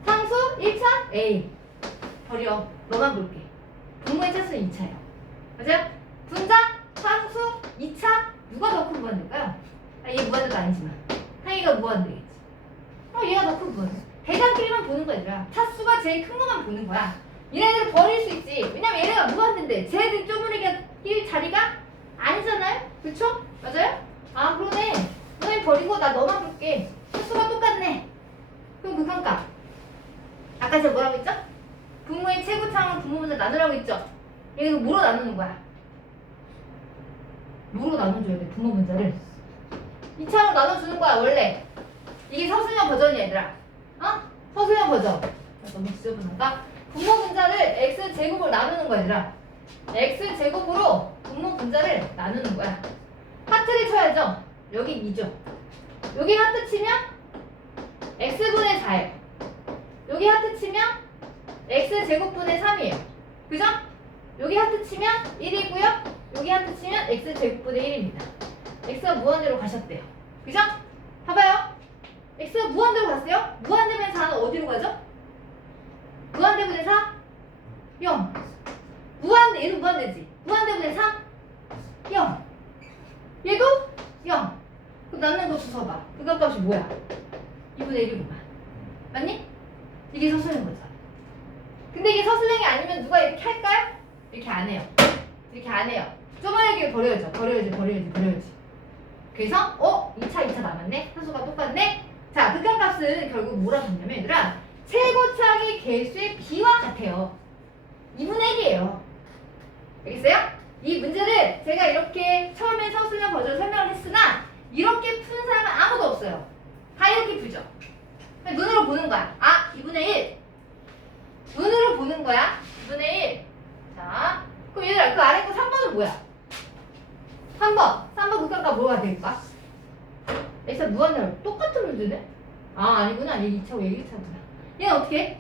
상수 1차 A. 버려. 너만 볼게. 분모의 차수는 2차야. 맞아요? 분자, 상수, 2차. 누가 더 큰 무한대일까요? 얘 무한대도 아니지만. 상이가 무한대겠지. 얘가 더 큰 무한대. 대장끼리만 보는 거야, 얘들아. 차수가 제일 큰 것만 보는 거야. 얘네들 버릴 수 있지. 왜냐면 얘네가 무한대인데 쟤네들 쪼무리가 낄 자리가 아니잖아요? 그쵸? 맞아요? 그러네. 너네 버리고 나 너만 볼게. 차수가 똑같네. 그럼 극한값. 아까 제가 뭐라고 했죠? 분모의 최고차항은 분모분자 나누라고 했죠? 얘가 뭐로 나누는 거야? 뭐로 나눠줘야 돼? 분모분자를 2차로 나눠주는 거야 원래. 이게 서술형 버전이야 얘들아. 서술형 버전. 너무 지저분한가? 분모분자를 x제곱으로 나누는 거야 얘들아. x제곱으로 분모분자를 나누는 거야. 하트를 쳐야죠. 여기 2죠. 여기 하트 치면 x분의 4예요. 여기 하트 치면 x제곱분의 3이에요. 그죠? 여기 하트 치면 1이고요. 여기 하트 치면 x제곱분의 1입니다. x가 무한대로 가셨대요. 그죠? 봐봐요. x가 무한대로 갔어요. 무한대면 4는 어디로 가죠? 무한대분의 4? 0. 무한대, 얘도 무한대지. 무한대분의 3? 0. 얘도 0. 그럼 남는 거 주워봐. 극한값이 뭐야? 2분의 1이구만. 맞니? 이게 서술형 거죠. 근데 이게 서술형이 아니면 누가 이렇게 할까요? 이렇게 안 해요. 이렇게 안 해요. 쪼마리게 버려야죠. 버려야지. 그래서 2차 남았네? 차수가 똑같네? 자, 극한값은 결국 뭐라고 했냐면 얘들아 최고차항의 개수의 비와 같아요. 2분의 1이에요. 알겠어요? 이 문제를 제가 이렇게 처음에 서술형 버전 설명을 했으나 이렇게 푸는 사람은 아무도 없어요. 다 이렇게 풀죠. 눈으로 보는 거야. 2분의 1. 눈으로 보는 거야. 2분의 1. 자, 그럼 얘들아 그 아래 거 3번은 뭐야? 3번 극한값 뭐가 될까? x가 무한대로 똑같은 문제네? 아니구나. 얘 2차고 얘 1차구나. 얘는 어떻게 해?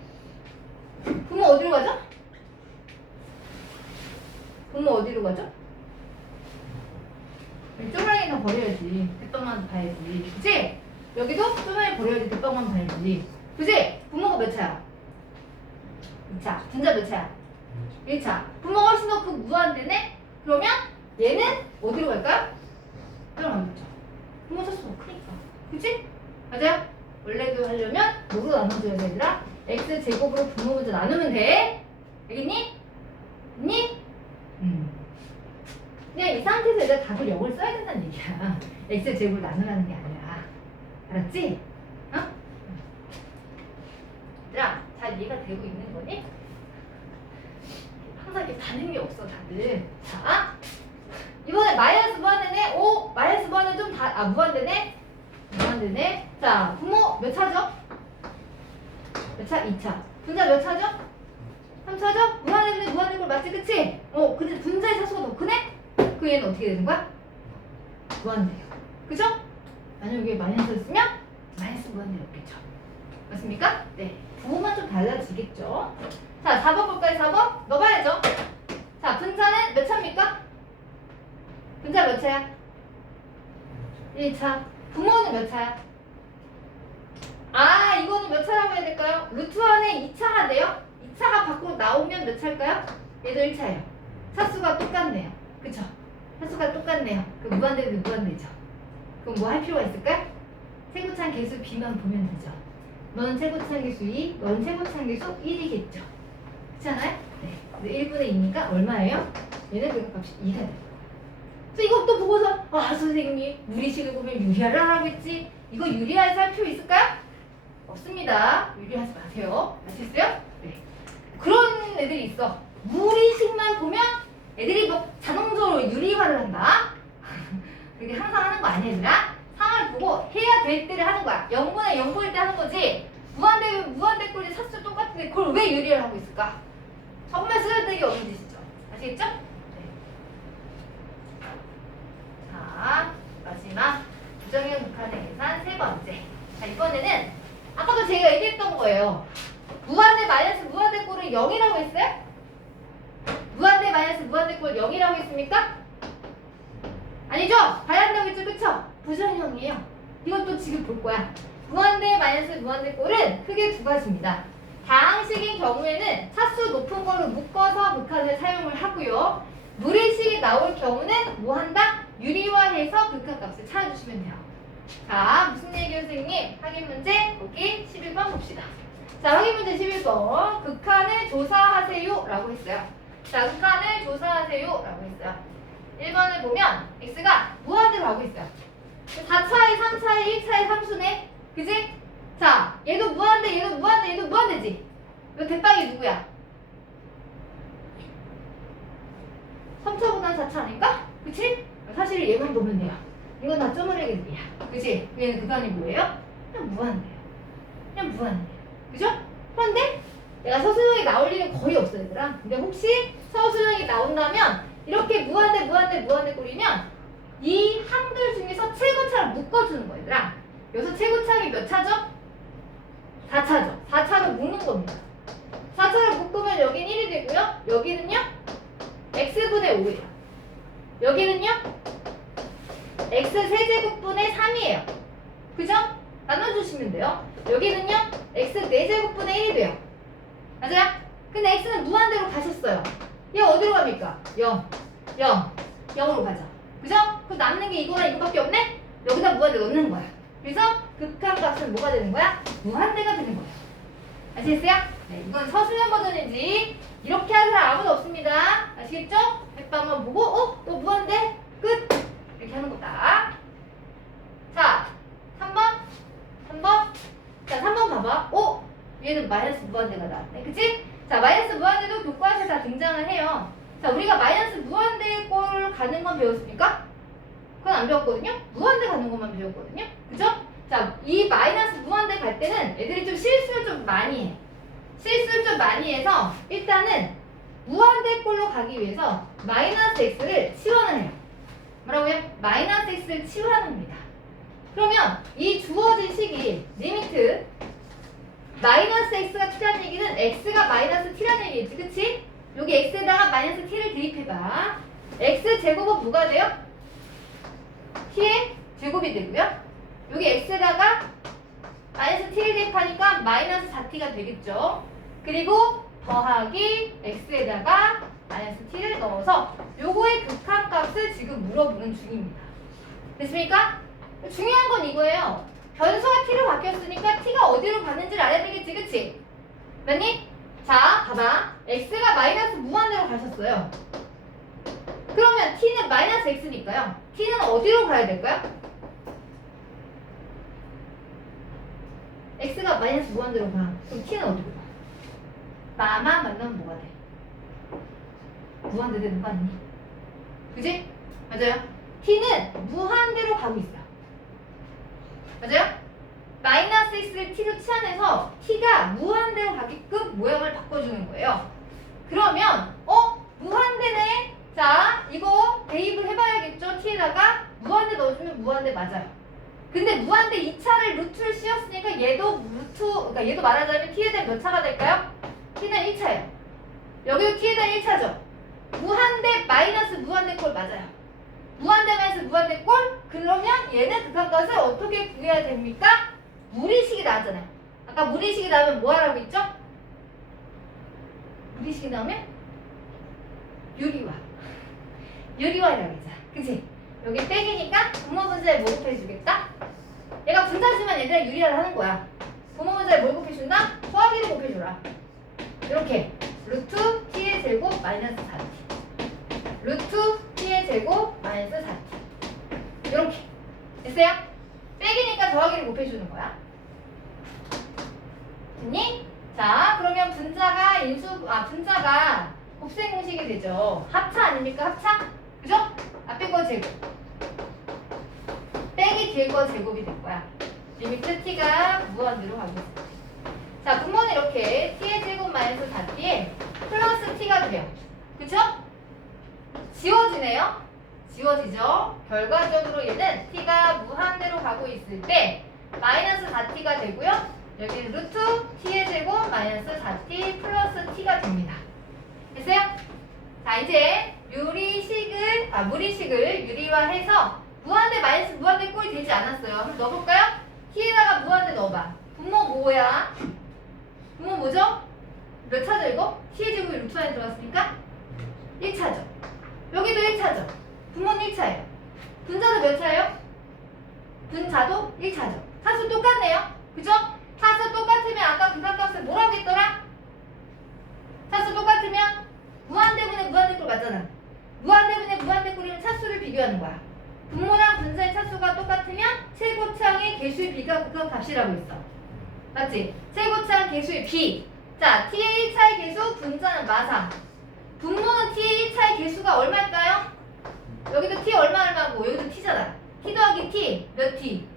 분모 어디로 가죠? 분모 어디로 가죠? 쪼그라기 다 버려야지. 대빵만 봐야지. 그치? 여기도 쪼그라기 버려야지. 대빵만 봐야지. 그치? 분모가 몇 차야? 2차. 분자 몇 차야? 1차. 분모가 훨씬 더 그 무한대네? 그러면 얘는 어디로 갈까요? 이쪽으로 가겠죠. 분모 차수가 크니까. 그치? 맞아요? 원래도 하려면 뭐로 나눠줘야 돼, 얘들아? x제곱으로 분모분자 나누면 돼. 알겠니? 있니? 그냥 이 상태에서 얘들아 답을 0을 써야 된다는 얘기야. x제곱을 나누라는 게 아니라. 알았지? 얘들아, 잘 이해가 되고 있는 거니? 항상 이렇게 가는 게 없어 다들. 자 이번에 마이너스 무한대네. 오 마이너스 무한대 좀 무한대네. 무한대네. 자 분모 몇 차죠? 몇 차? 2차. 분자 몇 차죠? 3차죠? 무한대인데 무한대꼴 맞지 그치? 근데 분자의 차수가 더 크네? 그 얘는 어떻게 되는 거야? 무한대예요. 그죠? 만약 여기에 마이너스를 쓰면 마이너스 무한대가 없겠죠. 맞습니까? 네. 부호만 좀 달라지겠죠. 자 4번 볼까요? 4번? 넣어봐야죠. 자 분자는 몇 차입니까? 분자 몇 차야? 1차. 분모는 몇 차야? 이거는 몇 차라고 해야 될까요? 루트 안에 2차가 돼요? 2차가 밖으로 나오면 몇 차일까요? 얘도 1차예요. 차수가 똑같네요. 그쵸? 차수가 똑같네요. 그럼 무한대는 무한대죠. 그럼 뭐 할 필요가 있을까요? 최고차항 계수 B만 보면 되죠. 넌 최고차항 계수 2, 넌 최고차항 계수 1이겠죠. 그렇지 않아요? 네. 1분의 2니까 얼마예요? 얘는 극한값이 2가 돼요. 그래서 이거 또 보고서 선생님이 무리식을 보면 유리화를 하라고 했지. 이거 유리화해서 할 필요 있을까요? 없습니다. 유리하지 마세요. 아시겠어요? 네. 그런 애들이 있어. 무리식만 보면 애들이 뭐 자동적으로 유리화를 한다. 그게 항상 하는 거 아니야 얘들아? 상황을 보고 해야 될 때를 하는 거야. 0분의 0분일 때 하는 거지. 무한대면 무한대꼴이 차수 똑같은데 그걸 왜 유리화를 하고 있을까? 정말 쓰잘데기 없는 짓이죠. 아시겠죠? 네. 자 마지막 부정형 극한의 계산 세 번째. 자 이번에는 아까도 제가 얘기했던 거예요. 무한대 마이너스 무한대 꼴을 0이라고 했어요? 무한대 마이너스 무한대 꼴 0이라고 했습니까? 아니죠? 봐야 한다고 했죠? 그쵸? 부정형이에요. 이건 또 지금 볼 거야. 무한대 마이너스 무한대 꼴은 크게 두 가지입니다. 다항식인 경우에는 차수 높은 걸로 묶어서 극한을 사용을 하고요. 무리식이 나올 경우는 뭐 한다? 유리화해서 극한값을 찾아주시면 돼요. 자, 무슨 얘기예요, 선생님? 확인 문제 보기 11번 봅시다. 자, 확인 문제 11번. 극한을 조사하세요 라고 했어요. 자, 극한을 조사하세요 라고 했어요. 1번을 보면 x가 무한대로 가고 있어요. 4차에 3차에 1차에 함수네. 그지? 자, 얘도 무한대, 얘도 무한대, 얘도 무한대지? 이 대빵이 누구야? 3차보다는 4차 아닐까? 그치? 사실 얘만 보면 돼요. 이건 다 쪼머리겠네요. 그치? 얘는 극한이 뭐예요? 그냥 무한대요. 그냥 무한대요. 그죠? 그런데 내가 서술형이 나올 일은 거의 없어요, 얘들아. 근데 혹시 서술형이 나온다면 이렇게 무한대, 무한대, 무한대 꼴이면 이 한글 중에서 최고차를 묶어주는 거예요, 얘들아. 여기서 최고차이 몇 차죠? 4차죠. 4차를 묶는 겁니다. 4차를 묶으면 여긴 1이 되고요. 여기는요? x분의 5예요. 여기는요? x 세제곱분의 3이에요. 그죠? 나눠주시면 돼요. 여기는요? x 4제곱분의 1이 돼요. 맞아요? 근데 x는 무한대로 가셨어요. 얘 어디로 갑니까? 0, 0, 0으로 가죠. 그죠? 그럼 남는 게 이거랑 이거밖에 없네? 여기다 무한대 넣는 거야. 그래서 극한값은 뭐가 되는 거야? 무한대가 되는 거예요. 아시겠어요? 네, 이건 서술형 버전이지 이렇게 하는 사람 아무도 없습니다. 아시겠죠? 백방만 보고 또 무한대 끝! 이렇게 하는 거다. 자 3번 자 3번 봐봐. 얘는 마이너스 무한대가 나왔네. 그치? 자 마이너스 무한대도 교과서에 다 등장을 해요. 자 우리가 마이너스 무한대 꼴 가는 건 배웠습니까? 그건 안 배웠거든요? 무한대 가는 것만 배웠거든요? 그죠? 자, 이 마이너스 무한대 갈 때는 애들이 좀 실수를 좀 많이 해. 실수를 좀 많이 해서 일단은 무한대 꼴로 가기 위해서 마이너스 x를 치환을 해요. 뭐라고요? 마이너스 x를 치환합니다. 그러면 이 주어진 식이 리미트 마이너스 x가 t라는 얘기는 x가 마이너스 t라는 얘기겠지, 그치? 여기 x에다가 마이너스 t를 대입해봐. x 제곱은 뭐가 돼요? t의 제곱이 되고요. 여기 x에다가 마이너스 t를 대입하니까 마이너스 4t가 되겠죠. 그리고 더하기 x에다가 마이너스 t를 넣어서 요거의 극한값을 지금 물어보는 중입니다. 됐습니까? 중요한 건 이거예요. 변수가 t로 바뀌었으니까 t가 어디로 가는지를 알아야 되겠지, 그치? 맞니? 자, 봐봐. x가 마이너스 무한대로 가셨어요. 그러면 t는 마이너스 x니까요. t는 어디로 가야 될까요? x가 마이너스 무한대로 가. 그럼 t는 어디로 가? 마만 만나면 뭐가 돼? 무한대 되는 거 아니니? 그지? 맞아요. t는 무한대로 가고 있어. 맞아요? 마이너스 x를 t로 치환해서 t가 무한대로 가게끔 모양을 바꿔주는 거예요. 그러면 무한대네. 자, 이거 대입을 해봐야겠죠. t에다가 무한대 넣어주면 무한대 맞아요. 근데 무한대 2차를 루트를 씌웠으니까 얘도 그러니까 얘도 말하자면 t에 대한 몇 차가 될까요? t는 1차예요. 여기도 t에 대한 1차죠. 무한대 마이너스 무한대 꼴 맞아요. 무한대 마이너스 무한대 꼴? 그러면 얘는 극한값을 어떻게 구해야 됩니까? 무리식이 나왔잖아요. 아까 무리식이 나오면 뭐 하라고 했죠? 무리식이 나오면 유리화. 유리화라고 했잖아. 그치? 여기 빼기니까 분모분자에 뭐 곱해주겠다? 얘가 분자지만 얘들아 유리화를 하는 거야. 분모분자에 뭘 곱해준다? 더하기를 곱해줘라. 이렇게 루트 t의 제곱 마이너스 4t 루트 t의 제곱 마이너스 4t 이렇게 됐어요? 빼기니까 더하기를 곱해주는 거야. 됐니? 자, 그러면 분자가 곱셈 공식이 되죠. 합차 아닙니까? 합차? 그죠? 앞에 거 제곱 빼기 뒤에 거 제곱이 될 거야. 리미트 t가 무한대로 가고 있어. 자, 분모는 이렇게 t의 제곱 마이너스 4t에 플러스 t가 돼요. 그쵸? 지워지네요. 지워지죠. 결과적으로 얘는 t가 무한대로 가고 있을 때 마이너스 4t가 되고요. 여기 루트 t의 제곱 마이너스 4t 플러스 t가 됩니다. 됐어요? 자, 이제 무리식을 유리화해서 무한대 마이너스 무한대 꼴이 되지 않았어요. 한번 넣어볼까요? t에다가 무한대 넣어봐. 분모 뭐야? 분모 뭐죠? 몇 차죠 이거? t의 제곱이 루트 안에 들어갔으니까 1차죠. 여기도 1차죠. 분모는 1차예요. 분자도 몇 차예요? 분자도 1차죠. 사수 똑같네요. 그죠? 사수 똑같으면 아까 극한값을 뭐라고 했더라? 사수 똑같으면 무한대분의 무한대꼴 맞잖아. 무한대분의 무한대꼴이면 차수를 비교하는 거야. 분모랑 분자의 차수가 똑같으면 최고차항의 개수의 비가 극한값이라고 있어. 맞지? 최고차항 개수의 비. 자, t의 1차의 개수, 분자는 마사. 분모는 t의 1차의 개수가 얼마일까요? 여기도 t 얼마고 여기도 t잖아. t 더하기 t 몇 t?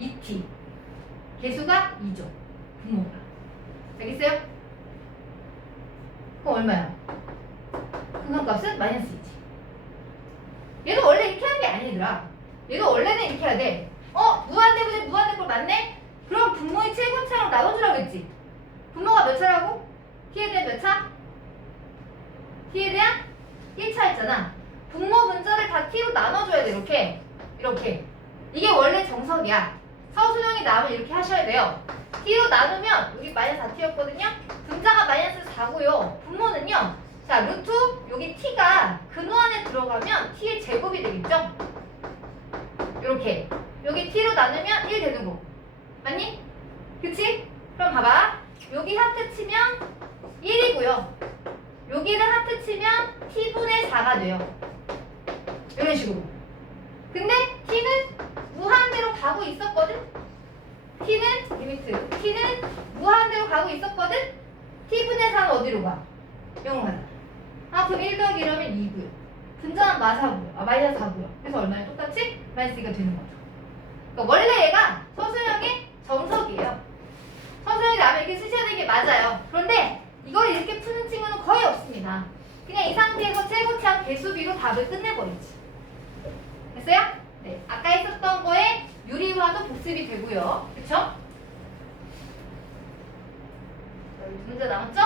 2t. 개수가 2죠. 분모가. 알겠어요? 그럼 얼마야? 극한값은 마이너스 2지. 얘도 원래 이렇게 하는 게 아니더라. 얘도 원래는 이렇게 해야 돼. 무한대분의 무한대꼴 맞네? 그럼 분모의 최고차랑 나눠주라고 했지. 분모가 몇 차라고? t에 대한 몇 차? t에 대한 1차 했잖아. 분모 분자를 다 t로 나눠줘야 돼. 이렇게. 이게 원래 정석이야. 서술형이 나오면 이렇게 하셔야 돼요. t로 나누면 여기 마이너스 4t였거든요. 분자가 마이너스 4고요. 분모는요. 자, 루트 여기 t가 근호 안에 들어가면 t의 제곱이 되겠죠? 이렇게. 여기 t로 나누면 1 되는 거. 맞니? 그치? 그럼 봐봐. 여기 하트 치면 1이고요. 여기를 하트 치면 t분의 4가 돼요. 이런 식으로. 근데 t는 무한대로 가고 있었거든? t는 무한대로 가고 있었거든? t분의 4는 어디로 가? 0으로 가자. 그럼 1 더하기 1하면 2고요. 분자는 마이너스 4고요. 그래서 얼마나 똑같이? 마이너스 2가 되는 거죠. 그러니까 원래 얘가 서술형의 정석이에요. 서술형이 나면 이렇게 쓰셔야 되는 게 맞아요. 그런데 이걸 이렇게 푸는 친구는 거의 없습니다. 그냥 이 상태에서 최고차항 개수비로 답을 끝내버리지. 됐어요? 네, 아까 했었던 거에 유리화도 복습이 되고요. 그쵸? 여기 두 문제 남았죠?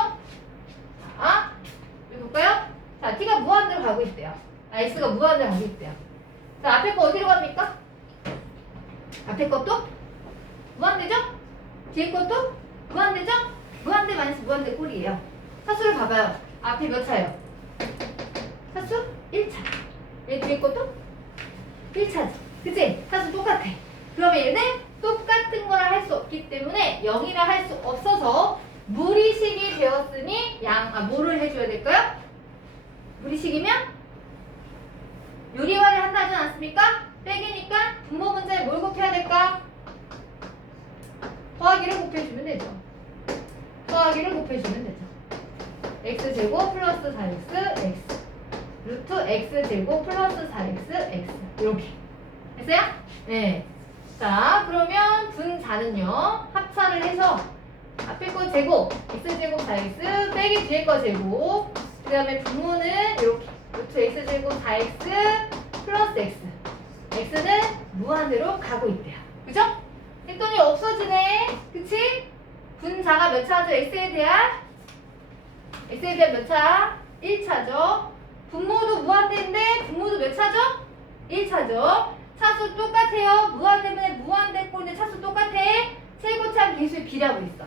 자, 여기 볼까요? 자, t가 무한대로 가고 있대요. x가 무한대로 가고 있대요. 자, 앞에 거 어디로 갑니까? 앞에 것도 무한대죠? 뒤에 것도 무한대죠? 무한대 마이너스 무한대 꼴이에요. 사수를 봐봐요. 앞에 몇 차예요? 사수 1차. 얘 뒤에 것도 1차지. 그치? 사수 똑같아. 그러면 얘는 똑같은 거라 할 수 없기 때문에 0이라 할 수 없어서 무리식이 되었으니 뭐를 해줘야 될까요? 무리식이면 유리화를 한다 하지 않습니까? 빼기니까 분모 분자에 뭘 곱해야 될까? 더하기를 곱해주면 되죠. 더하기를 곱해주면 되죠. x제곱 플러스 4x x 루트 x제곱 플러스 4x x 이렇게 됐어요? 네. 자 그러면 분자는요 합차를 해서 앞에 거 제곱 x제곱 4x 빼기 뒤에 거 제곱 그 다음에 분모는 이렇게 루트 x제곱 4x 플러스 x x는 무한대로 가고 있대요. 그죠? 했더니 없어지네. 그치? 분자가 몇 차죠? x에 대한 몇 차? 1차죠. 분모도 무한대인데 분모도 몇 차죠? 1차죠. 차수 똑같아요. 무한대분의 무한대꼴인데 차수 똑같아. 최고차항 개수의 비례하고 있어.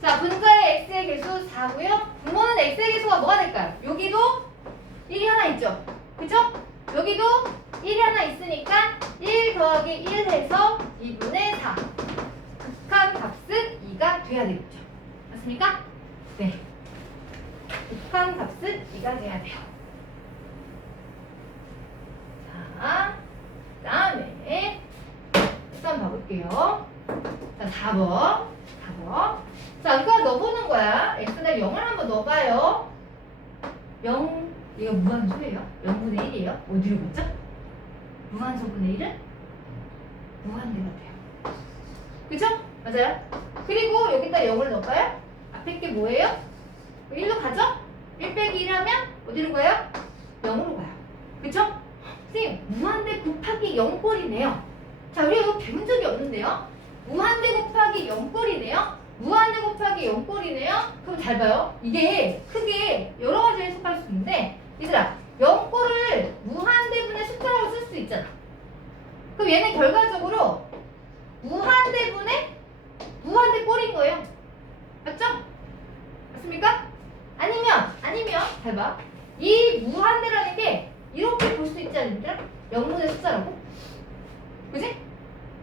자, 분자의 x의 개수 4고요. 분모는 x의 개수가 뭐가 될까요? 여기도 1이 하나 있죠. 그죠? 여기도 1이 하나 있으니까 1 더하기 1 해서 2분의 4. 극한 값은 2가 돼야 되겠죠. 맞습니까? 네. 극한 값은 2가 돼야 돼요. 자, 그 다음에 일단 봐볼게요. 자, 4번. 자, 이거 넣어보는 거야. x를 0을 한번 넣어봐요. 0, 이거 무한소예요? 0분의 1이에요? 어디로 봤죠? 무한소분의 1은? 무한대가 돼요. 그죠? 맞아요? 그리고 여기다 0을 넣을까요? 앞에 게 뭐예요? 1로 가죠? 1 빼기 1 하면 어디로 가요? 0으로 가요. 그죠? 선생님, 무한대 곱하기 0꼴이네요. 자, 우리 이거 배운 적이 없는데요? 무한대 곱하기 0꼴이네요? 무한대 곱하기 0꼴이네요? 그럼 잘 봐요. 이게 크게 여러 가지 해석할 수 있는데, 얘들아, 0꼴을 무한대분의 숫자라고 쓸 수 있잖아. 그럼 얘는 결과적으로 무한대분의 무한대꼴인 거예요. 맞죠? 맞습니까? 아니면, 잘 봐. 이 무한대라는 게 이렇게 볼 수 있지 않습니까? 0분의 숫자라고? 그지?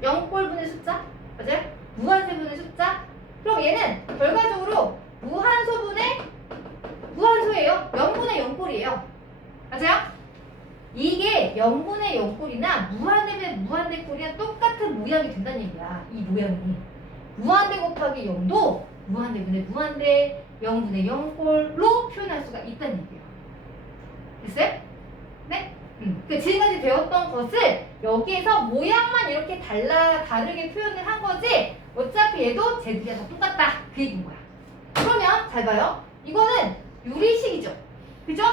0꼴분의 숫자? 맞아요? 무한대분의 숫자? 그럼 얘는 결과적으로 무한소분의 무한소예요. 0분의 0꼴이에요. 맞아요? 이게 0분의 0꼴이나 무한대분의 무한대꼴이랑 똑같은 모양이 된다는 얘기야. 이 모양이. 무한대 곱하기 0도 무한대분의 무한대 0분의 0꼴로 표현할 수가 있다는 얘기예요. 됐어요? 네? 그 지금까지 배웠던 것을 여기에서 모양만 이렇게 다르게 표현을 한 거지 어차피 얘도 쟤들이 다 똑같다 그 얘기인 거야. 그러면 잘 봐요. 이거는 유리식이죠. 그죠?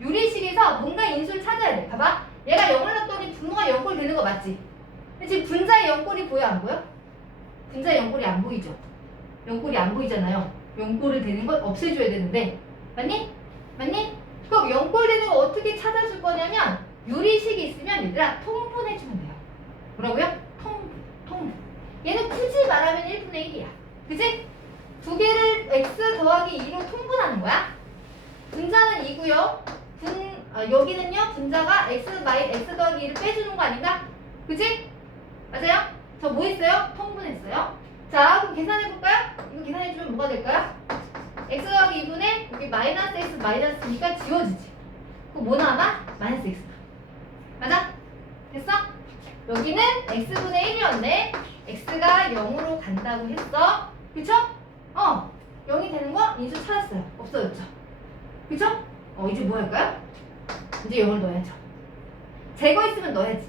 유리식에서 뭔가 인수를 찾아야 돼. 봐봐. 얘가 0을 넣었더니 분모가 0꼴 되는 거 맞지? 근데 지금 분자의 0꼴이 보여 안 보여? 분자의 0꼴이 안 보이죠? 0꼴이 안 보이잖아요. 0꼴을 되는 건 없애줘야 되는데 맞니? 그럼 0꼴 되는 거 어떻게 찾아줄 거냐면 유리식이 있으면 얘들아 통분해주면 돼요. 뭐라고요? 통분. 얘는 굳이 말하면 1분의 1이야. 그치? 두 개를 x 더하기 2로 통분하는 거야. 분자는 2고요. 여기는요. 분자가 x 더하기 2를 빼주는 거 아닌가? 그치? 맞아요? 저 뭐 했어요? 통분했어요. 자, 그럼 계산해볼까요? 이거 계산해주면 뭐가 될까요? x 더하기 2분의 여기 마이너스 x 마이너스니까 지워지지. 그럼 뭐 남아? 마이너스 x. 맞아? 됐어? 여기는 x분의 1이었네. x가 0으로 간다고 했어. 그쵸? 0이 되는 거 인수 찾았어요. 없어졌죠? 그쵸? 이제 뭐 할까요? 이제 0을 넣어야죠. 제거 있으면 넣어야지.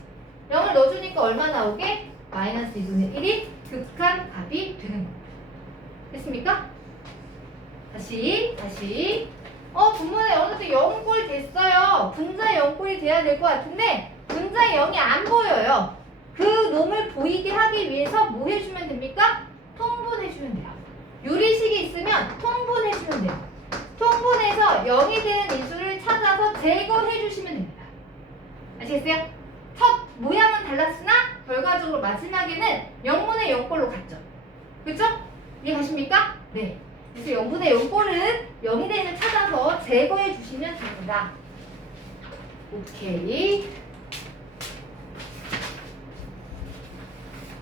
0을 넣어주니까 얼마 나오게? 마이너스 2분의 1이 극한 값이 되는 겁니다. 됐습니까? 다시 분모는 어느 정도 0꼴 됐어요. 분자의 0꼴이 돼야 될 것 같은데 분자의 0이 안 보여요. 그 놈을 보이게 하기 위해서 뭐 해주면 됩니까? 통분해주면 돼요. 유리식이 있으면 통분해주면 돼요. 통분해서 0이 되는 인수를 찾아서 제거해주시면 됩니다. 아시겠어요? 첫 모양은 달랐으나 결과적으로 마지막에는 0분의 0꼴로 갔죠. 그렇죠? 이해가십니까? 네. 그래서 0분의 0꼴은 0이 되는 찾아서 제거해 주시면 됩니다. 오케이.